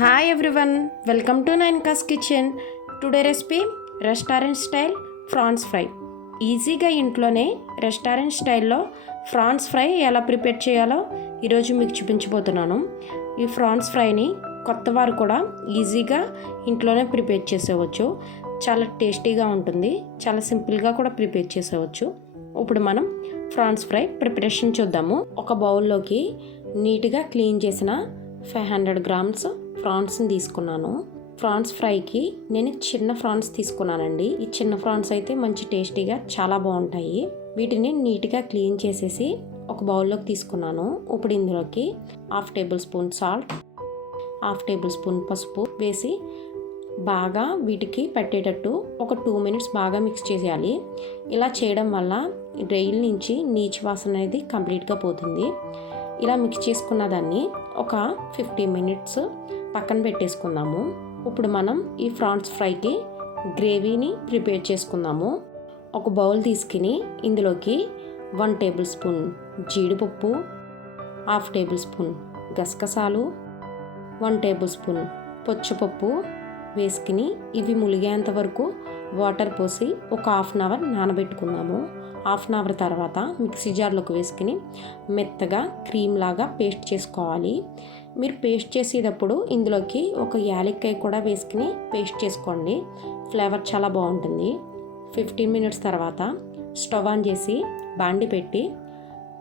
Hi everyone welcome to nine cos kitchen today recipe restaurant style prawns fry ఈజీగా ఇంట్లోనే restaurant స్టైల్లో France fry ఎలా prepare చేయాలో ఈరోజు మీకు చూపించబోతున్నాను. ఈ ఫ్రాన్స్ ఫ్రైని కొత్త వారు కూడా ఈజీగా ఇంట్లోనే ప్రిపేర్ చేసేవచ్చు. చాలా టేస్టీగా ఉంటుంది. చాలా సింపుల్గా కూడా ప్రిపేర్ చేసేవచ్చు. ఇప్పుడు మనం ఫ్రాన్స్ ఫ్రై ప్రిపరేషన్ చూద్దాము. ఒక బౌల్లోకి నీట్గా క్లీన్ చేసిన ఫైవ్ హండ్రెడ్ గ్రామ్స్ ఫ్రాన్స్ని తీసుకున్నాను. ఫ్రాన్స్ ఫ్రైకి నేను చిన్న ఫ్రాన్స్ తీసుకున్నానండి. ఈ చిన్న ఫ్రాన్స్ అయితే మంచి టేస్టీగా చాలా బాగుంటాయి. వీటిని నీట్గా క్లీన్ చేసేసి ఒక బౌల్లోకి తీసుకున్నాను. ఇప్పుడు ఇందులోకి half tablespoon salt half tablespoon పసుపు వేసి బాగా వీటికి పెట్టేటట్టు ఒక టూ మినిట్స్ బాగా మిక్స్ చేసేయాలి. ఇలా చేయడం వల్ల రైల్ నుంచి నీచు వాసన అనేది కంప్లీట్గా పోతుంది. ఇలా మిక్స్ చేసుకున్న దాన్ని ఒక ఫిఫ్టీ మినిట్స్ పక్కన పెట్టేసుకుందాము. ఇప్పుడు మనం ఈ ఫ్రాన్స్ ఫ్రైకి గ్రేవీని ప్రిపేర్ చేసుకుందాము. ఒక బౌల్ తీసుకుని ఇందులోకి వన్ టేబుల్ స్పూన్ జీడిపప్పు హాఫ్ టేబుల్ స్పూన్ గసగసాలు వన్ టేబుల్ స్పూన్ పొచ్చపప్పు వేసుకుని ఇవి ములిగేంత వరకు వాటర్ పోసి ఒక హాఫ్ అన్ అవర్ నానబెట్టుకున్నాము హాఫ్ అన్ అవర్ తర్వాత మిక్సీ జార్లోకి వేసుకుని మెత్తగా క్రీమ్ లాగా పేస్ట్ చేసుకోవాలి. మీరు పేస్ట్ చేసేటప్పుడు ఇందులోకి ఒక యాలక్కాయ కూడా వేసుకుని పేస్ట్ చేసుకోండి. ఫ్లేవర్ చాలా బాగుంటుంది. ఫిఫ్టీన్ మినిట్స్ తర్వాత స్టవ్ ఆన్ చేసి బాండి పెట్టి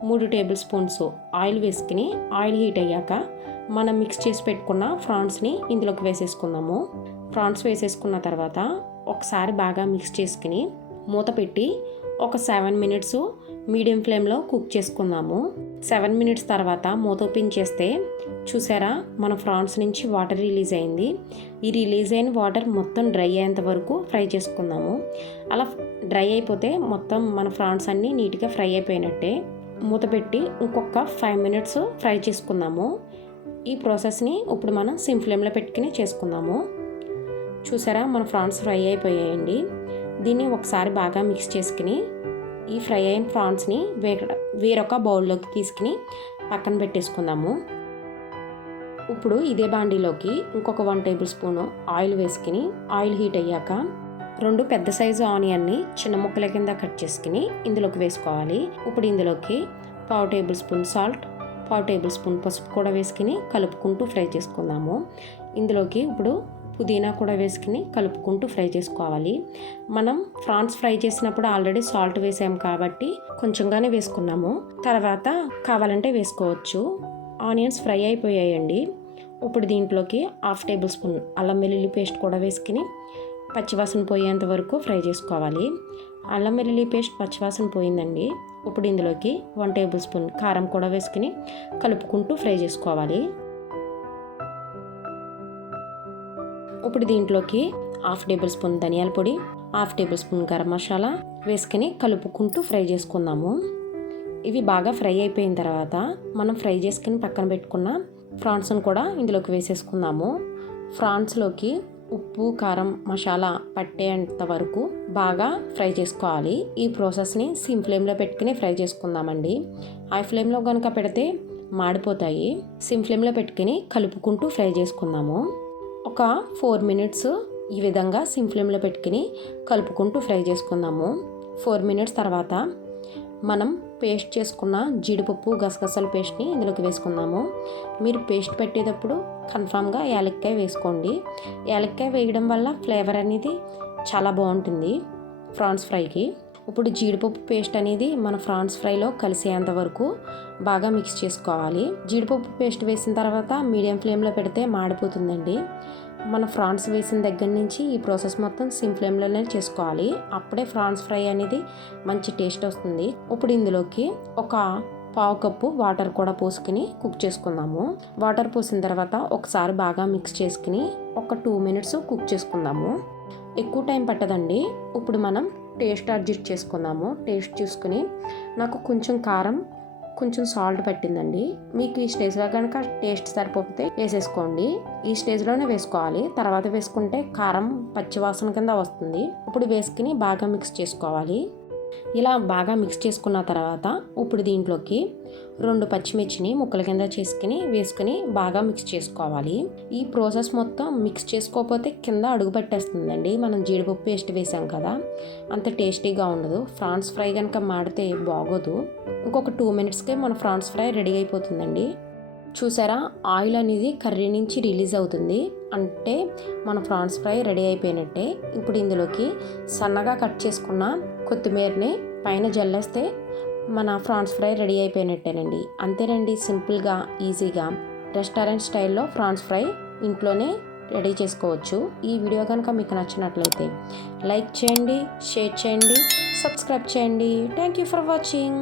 మూడు టేబుల్ స్పూన్స్ ఆయిల్ వేసుకుని ఆయిల్ హీట్ అయ్యాక మనం మిక్స్ చేసి పెట్టుకున్న ఫ్రాన్స్ని ఇందులోకి వేసేసుకుందాము. ప్రాన్స్ వేసేసుకున్న తర్వాత ఒకసారి బాగా మిక్స్ చేసుకుని మూత పెట్టి ఒక సెవెన్ మినిట్స్ మీడియం ఫ్లేమ్లో కుక్ చేసుకుందాము. సెవెన్ మినిట్స్ తర్వాత మూత ఓపెన్ చేస్తే చూసారా? మన ఫ్రాన్స్ నుంచి వాటర్ రిలీజ్ అయింది. ఈ రిలీజ్ అయిన వాటర్ మొత్తం డ్రై అయ్యేంత వరకు ఫ్రై చేసుకుందాము. అలా డ్రై అయిపోతే మొత్తం మన ఫ్రాన్స్ అన్నీ నీట్గా ఫ్రై అయిపోయినట్టే. మూత పెట్టి ఇంకొక ఫైవ్ మినిట్స్ ఫ్రై చేసుకుందాము. ఈ ప్రాసెస్ని ఇప్పుడు మనం సిమ్ ఫ్లేమ్లో పెట్టుకుని చేసుకుందాము. చూసారా? మన ఫ్రాన్స్ ఫ్రై అయిపోయాయండి. దీన్ని ఒకసారి బాగా మిక్స్ చేసుకుని ఈ ఫ్రై అయిన ఫ్రాన్స్ని వేరొక బౌల్లోకి తీసుకుని పక్కన పెట్టేసుకుందాము. ఇప్పుడు ఇదే బాండీలోకి ఇంకొక వన్ టేబుల్ స్పూన్ ఆయిల్ వేసుకుని ఆయిల్ హీట్ అయ్యాక రెండు పెద్ద సైజు ఆనియన్ని చిన్న ముక్కల కింద కట్ చేసుకుని ఇందులోకి వేసుకోవాలి. ఇప్పుడు ఇందులోకి పావు టేబుల్ స్పూన్ సాల్ట్ పావు టేబుల్ స్పూన్ పసుపు కూడా వేసుకుని కలుపుకుంటూ ఫ్రై చేసుకుందాము. ఇందులోకి ఇప్పుడు పుదీనా కూడా వేసుకుని కలుపుకుంటూ ఫ్రై చేసుకోవాలి. మనం ఫ్రాన్స్ ఫ్రై చేసినప్పుడు ఆల్రెడీ సాల్ట్ వేసాం కాబట్టి కొంచెంగానే వేసుకున్నాము. తర్వాత కావాలంటే వేసుకోవచ్చు. ఆనియన్స్ ఫ్రై అయిపోయాయండి. ఇప్పుడు దీంట్లోకి హాఫ్ టేబుల్ స్పూన్ అల్లం వెల్లుల్లి పేస్ట్ కూడా వేసుకుని పచ్చివాసన పోయేంత వరకు ఫ్రై చేసుకోవాలి. అల్లం వెల్లుల్లి పేస్ట్ పచ్చివాసన పోయిందండి. ఇప్పుడు ఇందులోకి వన్ టేబుల్ స్పూన్ కారం కూడా వేసుకుని కలుపుకుంటూ ఫ్రై చేసుకోవాలి. ఇప్పుడు దీంట్లోకి హాఫ్ టేబుల్ స్పూన్ ధనియాల పొడి half table spoon garam masala వేసుకుని కలుపుకుంటూ ఫ్రై చేసుకుందాము. ఇవి బాగా ఫ్రై అయిపోయిన తర్వాత మనం ఫ్రై చేసుకుని పక్కన పెట్టుకున్న ఫ్రాన్స్ను కూడా ఇందులోకి వేసేసుకుందాము. ఫ్రాన్స్లోకి ఉప్పు కారం మసాలా పట్టేంత వరకు బాగా ఫ్రై చేసుకోవాలి. ఈ ప్రాసెస్ని సిమ్ ఫ్లేమ్లో పెట్టుకుని ఫ్రై చేసుకుందామండి. హై ఫ్లేమ్లో కనుక పెడితే మాడిపోతాయి. సిమ్ ఫ్లేమ్లో పెట్టుకుని కలుపుకుంటూ ఫ్రై చేసుకుందాము. ఒక ఫోర్ మినిట్స్ ఈ విధంగా సిమ్ ఫ్లేమ్లో పెట్టుకుని కలుపుకుంటూ ఫ్రై చేసుకుందాము. ఫోర్ మినిట్స్ తర్వాత మనం పేస్ట్ చేసుకున్న జీడిపప్పు గసగసాల పేస్ట్ని ఇందులోకి వేసుకుందాము. మీరు పేస్ట్ పెట్టేటప్పుడు కన్ఫామ్గా యాలక్కాయ వేసుకోండి. యాలక్కాయ వేయడం వల్ల ఫ్లేవర్ అనేది చాలా బాగుంటుంది ఫ్రాన్స్ ఫ్రైకి. ఇప్పుడు జీడిపప్పు పేస్ట్ అనేది మన ఫ్రాన్స్ ఫ్రైలో కలిసేంత వరకు బాగా మిక్స్ చేసుకోవాలి. జీడిపప్పు పేస్ట్ వేసిన తర్వాత మీడియం ఫ్లేమ్లో పెడితే మాడిపోతుందండి. మన ఫ్రాన్స్ వేసిన దగ్గర నుంచి ఈ ప్రాసెస్ మొత్తం సిమ్ ఫ్లేమ్లోనే చేసుకోవాలి. అప్పుడే ఫ్రాన్స్ ఫ్రై అనేది మంచి టేస్ట్ వస్తుంది. ఇప్పుడు ఇందులోకి ఒక పావు కప్పు వాటర్ కూడా పోసుకుని కుక్ చేసుకుందాము. వాటర్ పోసిన తర్వాత ఒకసారి బాగా మిక్స్ చేసుకుని ఒక టూ మినిట్స్ కుక్ చేసుకుందాము. ఎక్కువ టైం పట్టదండి. ఇప్పుడు మనం టేస్ట్ అడ్జస్ట్ చేసుకున్నాము. టేస్ట్ చూసుకుని నాకు కొంచెం కారం కొంచెం సాల్ట్ పట్టిందండి. మీకు ఈ స్టేజ్లో కనుక టేస్ట్ సరిపోతే వేసేసుకోండి. ఈ స్టేజ్లోనే వేసుకోవాలి. తర్వాత వేసుకుంటే కారం పచ్చివాసన కింద వస్తుంది. ఇప్పుడు వేసుకుని బాగా మిక్స్ చేసుకోవాలి. ఇలా బాగా మిక్స్ చేసుకున్న తర్వాత ఇప్పుడు దీంట్లోకి రెండు పచ్చిమిర్చిని ముక్కల కింద చేసుకుని వేసుకుని బాగా మిక్స్ చేసుకోవాలి. ఈ ప్రాసెస్ మొత్తం మిక్స్ చేసుకోకపోతే కింద అడుగు పట్టేస్తుందండి. మనం జీడిపప్పు పేస్ట్ వేసాం కదా అంత టేస్టీగా ఉండదు. ఫ్రాన్స్ ఫ్రై కనుక మాడితే బాగోదు. ఇంకొక టూ మినిట్స్కే మన ఫ్రాన్స్ ఫ్రై రెడీ అయిపోతుందండి. చూసారా ఆయిల్ అనేది కర్రీ నుంచి రిలీజ్ అవుతుంది. అంటే మన ఫ్రాన్స్ ఫ్రై రెడీ అయిపోయినట్టే. ఇప్పుడు ఇందులోకి సన్నగా కట్ చేసుకున్న కొత్తిమీరని పైన జల్లేస్తే మన ఫ్రాన్స్ ఫ్రై రెడీ అయిపోయినట్టేనండి. అంతేనండి సింపుల్గా ఈజీగా రెస్టారెంట్ స్టైల్లో ఫ్రాన్స్ ఫ్రై ఇంట్లోనే రెడీ చేసుకోవచ్చు. ఈ వీడియో కనుక మీకు నచ్చినట్లయితే లైక్ చేయండి షేర్ చేయండి సబ్స్క్రైబ్ చేయండి. Thank you for watching.